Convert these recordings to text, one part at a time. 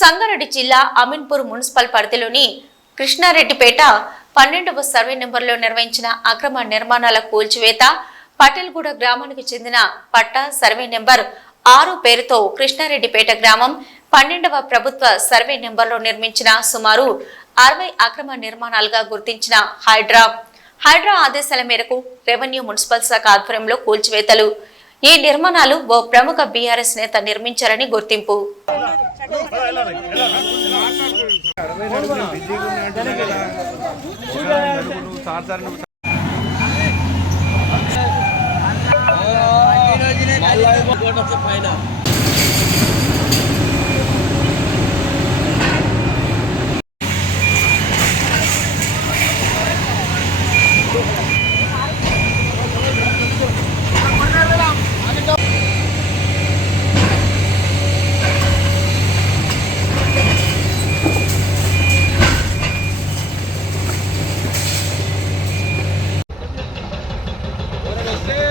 సంగారెడ్డి జిల్లా అమీన్పూర్ మున్సిపల్ పరిధిలోని కృష్ణారెడ్డిపేట పన్నెండవ సర్వే నెంబర్లో నిర్వహించిన అక్రమ నిర్మాణాల కూల్చివేత పటేల్గూడ గ్రామానికి చెందిన పట్ట సర్వే నెంబర్ ఆరు పేరుతో కృష్ణారెడ్డిపేట గ్రామం పన్నెండవ ప్రభుత్వ సర్వే నెంబర్లో నిర్మించిన సుమారు అరవై అక్రమ నిర్మాణాలుగా గుర్తించిన హైడ్రా. హైడ్రా ఆదేశాల మేరకు రెవెన్యూ మున్సిపల్ శాఖ ఆధ్వర్యంలో కూల్చివేతలు. ఈ నిర్మాణాలు ఓ ప్రముఖ బీఆర్ఎస్ నేత నిర్మించారని గుర్తింపు. పైన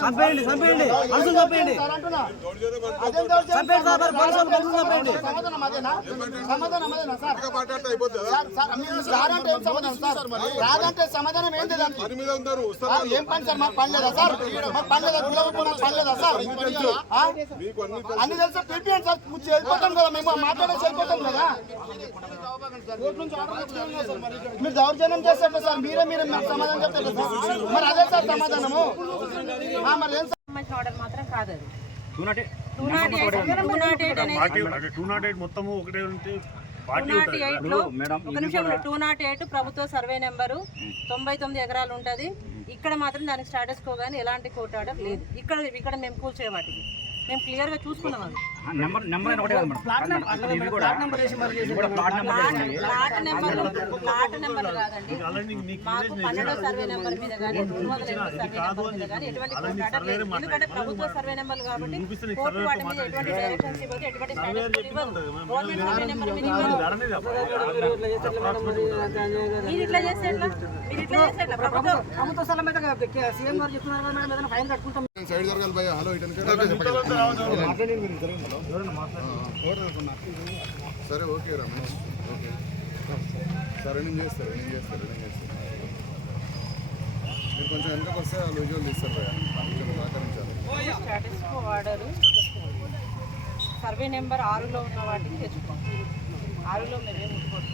చంపేయండి, చంపేయండి. మనుషులు చంపేయండి. చంపేయండి సార్, మనుషులు చంపేయండి. రాదంటే సమాధానం ఏంటి ఏం పని సార్ మాకు పని లేదా సార్ మాకు పని లేదా పని లేదా సార్ అన్ని తెలుసు. పిలిపియండి సార్ వెళ్ళిపోతాం కదా మేము మాట్లాడేసి వెళ్ళిపోతాం మీరు దౌర్జన్యం చేస్తారు సార్. మీరే మీరే సమాధానం చెప్తారు సార్. మరి అదే సార్ సమాధానము. ఆ, మరి ఏం సార్? ఆర్డర్ మాత్రం కాదు అది. టూ నాట్ ఎయిట్ ప్రభుత్వ సర్వే నెంబరు తొంభై తొమ్మిది ఎకరాలు ఉంటది. ఇక్కడ మాత్రం దానికి స్టాటస్ కో కానీ ఎలాంటి కోర్టు ఆర్డర్ లేదు. ఇక్కడ ఇక్కడ మేము కూల్చే వాటికి మేము క్లియర్గా చూసుకున్నాం అది. నెంబర్ నెంబర్ ఒకటే కదా మేడం. ప్లాట్ నెంబర్ ఇది కూడా ఇది కూడా plot number. Plot number plot number కాదండి మాకు పన్నెండో సర్వే నెంబర్ మీద కానీ నెంబర్ మీద ఆర్డర్ లేదు ఎందుకంటే ప్రభుత్వ సర్వే నెంబర్ కాబట్టి కోర్టు వాటి మీద ఎటువంటి డైరెక్షన్స్ ఇవ్వదు ఎటువంటి స్టాటస్ ఇవ్వదు. గవర్నమెంట్ సర్వే నెంబర్ మీద మీరు ఇట్లా చేస్తే ఎట్లా మీరు ఇట్లా చేస్తే ఎట్లా ప్రభుత్వం ప్రభుత్వ స్థలం కదా, సీఎం గారు చెప్తున్నారు కదా మేడం ఏదైనా ఫైన్ కట్టుకుంటాం సైడ్ జరగాలి భయ్య. హలో సరే ఓకే రమేష్ ఓకే. సరే నేను చేస్తాను నేను చేస్తాను నేను చేస్తాను మీరు కొంచెం వెనకకు వస్తే ఆ విజువల్ తీస్తారు కొంచెం సహకరించాలి. సర్వే నెంబర్ ఆరులో ఉన్న వాటికి తెచ్చుకోం ఆరులో మేమేం ముట్టుకోం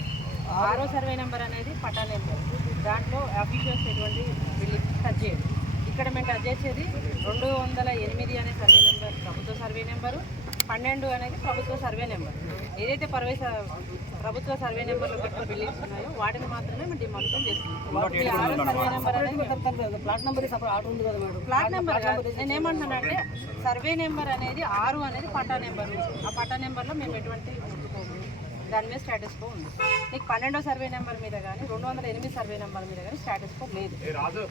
ఆరో సర్వే నెంబర్ అనేది పటా నెంబర్. దాంట్లో అఫీషియల్స్ ఎటువంటి వీళ్ళు టచ్ చేయదు ఇక్కడ మేము టచ్ చేసేది రెండు వందల ఎనిమిది అనే సర్వే నెంబర్ ప్రభుత్వ సర్వే నెంబరు పన్నెండు అనేది ప్రభుత్వ సర్వే నెంబర్. ఏదైతే పర్వే ప్రభుత్వ సర్వే నెంబర్లో పెట్టిన బిల్డింగ్స్ ఉన్నాయో వాటిని మాత్రమే మేము డిమాలిషన్ చేస్తున్నాం. ఈ ఆరో సర్వే నెంబర్ అనేది ప్లాట్ నెంబర్ సపరేట్ ఆర్డర్ ఉంది కదా మేడం. ప్లాట్ నెంబర్ నేను ఏమంటున్నానంటే సర్వే నెంబర్ అనేది ఆరు అనేది పట్టా నెంబర్ ఆ పట్టా నెంబర్లో మేము ఎటువంటి దాని మీద స్టేటస్ కో ఉంది నీకు పన్నెండో సర్వే నెంబర్ మీద కానీ రెండు వందల ఎనిమిది సర్వే నెంబర్ మీద కానీ స్టేటస్ కో లేదు ఇదిగో